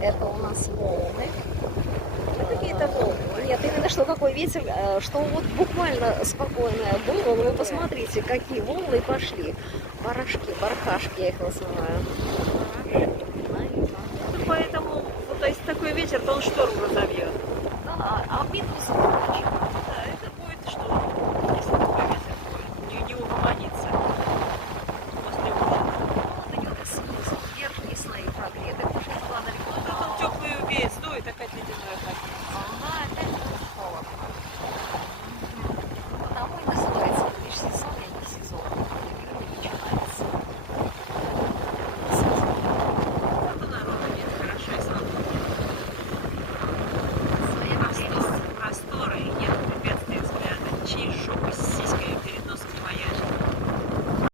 Это у нас волны. Какие-то волны. Нет, именно что такой ветер, что вот буквально спокойное было. Но вы посмотрите, какие волны пошли. Барашки, бархашки я их называю. Поэтому, то есть такой ветер, то он шторм разовьет. Да, а минус